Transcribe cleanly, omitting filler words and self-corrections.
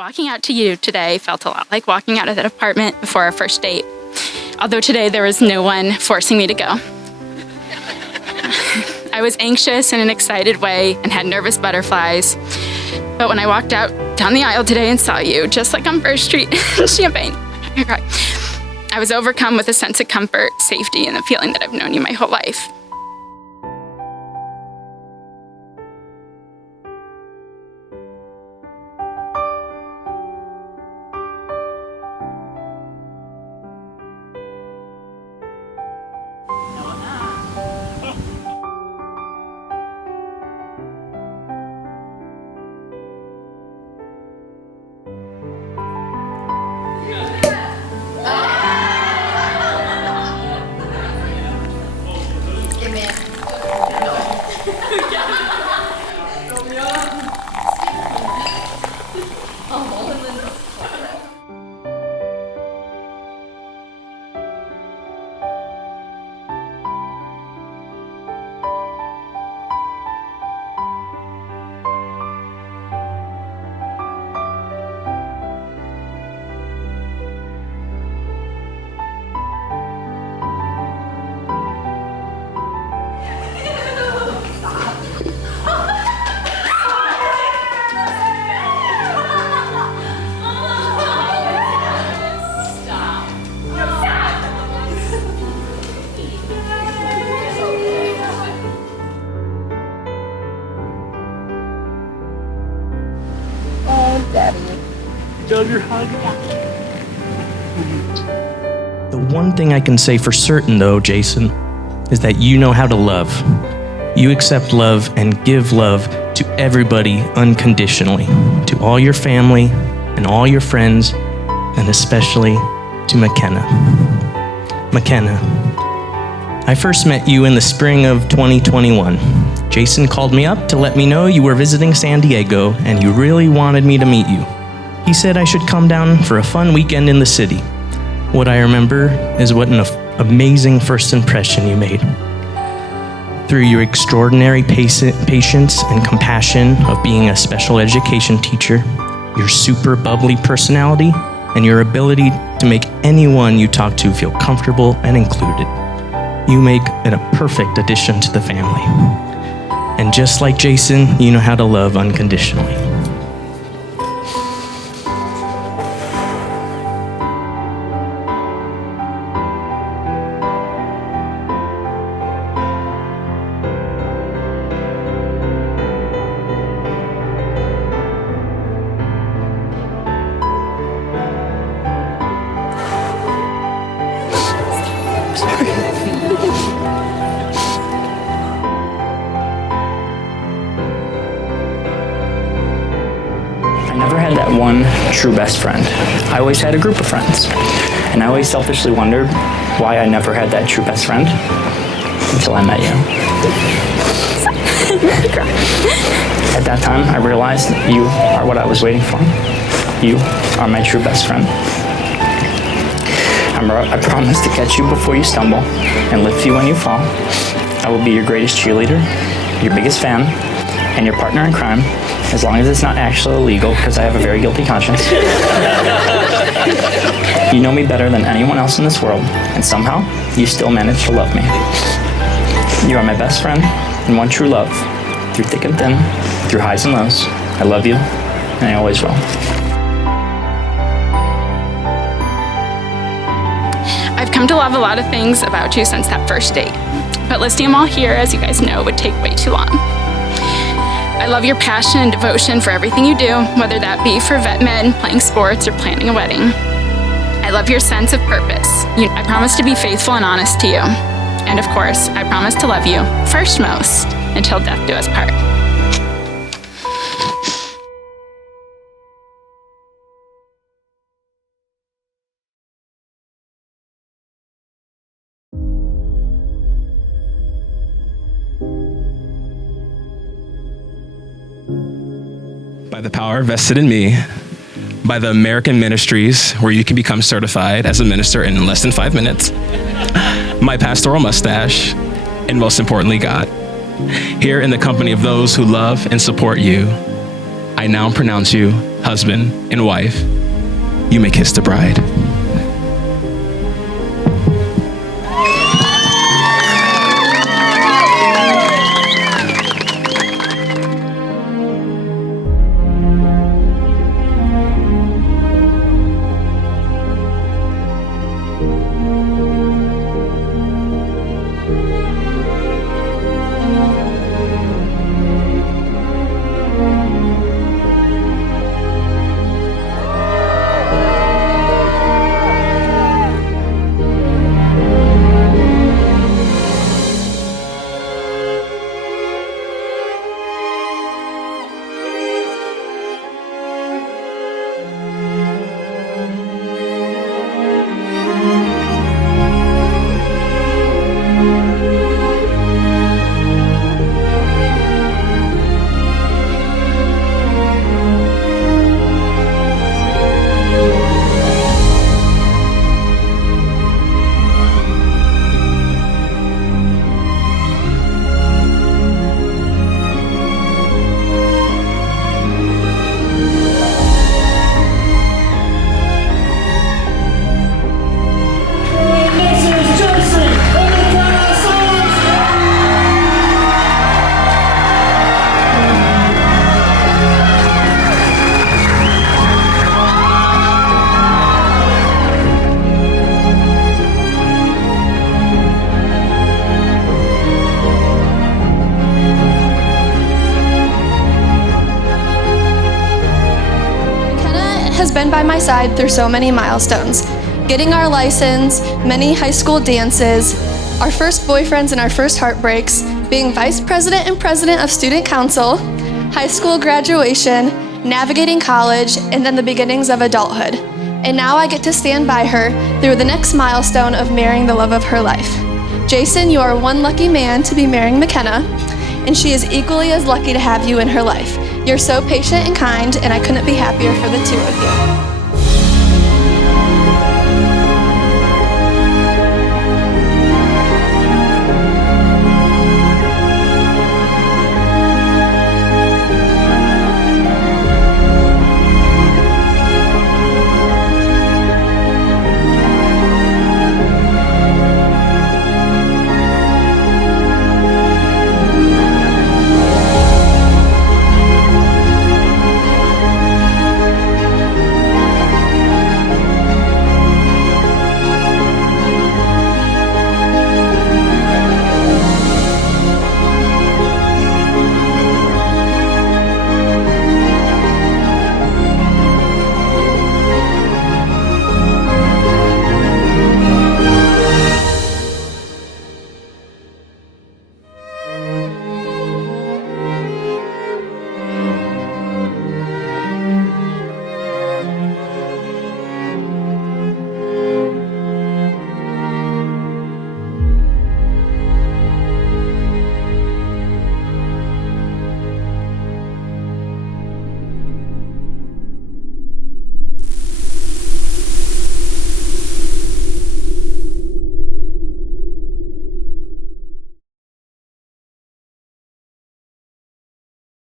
Walking out to you today felt a lot like walking out of that apartment before our first date. Although today there was no one forcing me to go. I was anxious in an excited way and had nervous butterflies. But when I walked out down the aisle today and saw you, just like on First Street in Champaign, I was overcome with a sense of comfort, safety, and the feeling that I've known you my whole life. The one thing I can say for certain, though, Jason, is that you know how to love. You accept love and give love to everybody unconditionally, to all your family and all your friends, and especially to McKenna. McKenna, I first met you in the spring of 2021. Jason called me up to let me know you were visiting San Diego and you really wanted me to meet you. He said I should come down for a fun weekend in the city. What I remember is what an amazing first impression you made. Through your extraordinary patience and compassion of being a special education teacher, your super bubbly personality, and your ability to make anyone you talk to feel comfortable and included, you make it a perfect addition to the family. And just like Jason, you know how to love unconditionally. I never had that one true best friend. I always had a group of friends. And I always selfishly wondered why I never had that true best friend until I met you. At that time, I realized you are what I was waiting for. You are my true best friend. I promise to catch you before you stumble and lift you when you fall. I will be your greatest cheerleader, your biggest fan, and your partner in crime, as long as it's not actually illegal, because I have a very guilty conscience. You know me better than anyone else in this world, and somehow, you still manage to love me. You are my best friend and one true love, through thick and thin, through highs and lows. I love you, and I always will. I've come to love a lot of things about you since that first date, but listing them all here, as you guys know, would take way too long. I love your passion and devotion for everything you do, whether that be for vet med, playing sports, or planning a wedding. I love your sense of purpose. I promise to be faithful and honest to you. And of course, I promise to love you, first most, until death do us part. By the power vested in me, by the American ministries, where you can become certified as a minister in less than 5 minutes, my pastoral mustache, and most importantly, God. Here in the company of those who love and support you, I now pronounce you husband and wife. You may kiss the bride. Has been by my side through so many milestones. Getting our license, many high school dances, our first boyfriends and our first heartbreaks, being vice president and president of student council, high school graduation, navigating college, and then the beginnings of adulthood. And now I get to stand by her through the next milestone of marrying the love of her life. Jason, you are one lucky man to be marrying McKenna, and she is equally as lucky to have you in her life. You're so patient and kind, and I couldn't be happier for the two of you.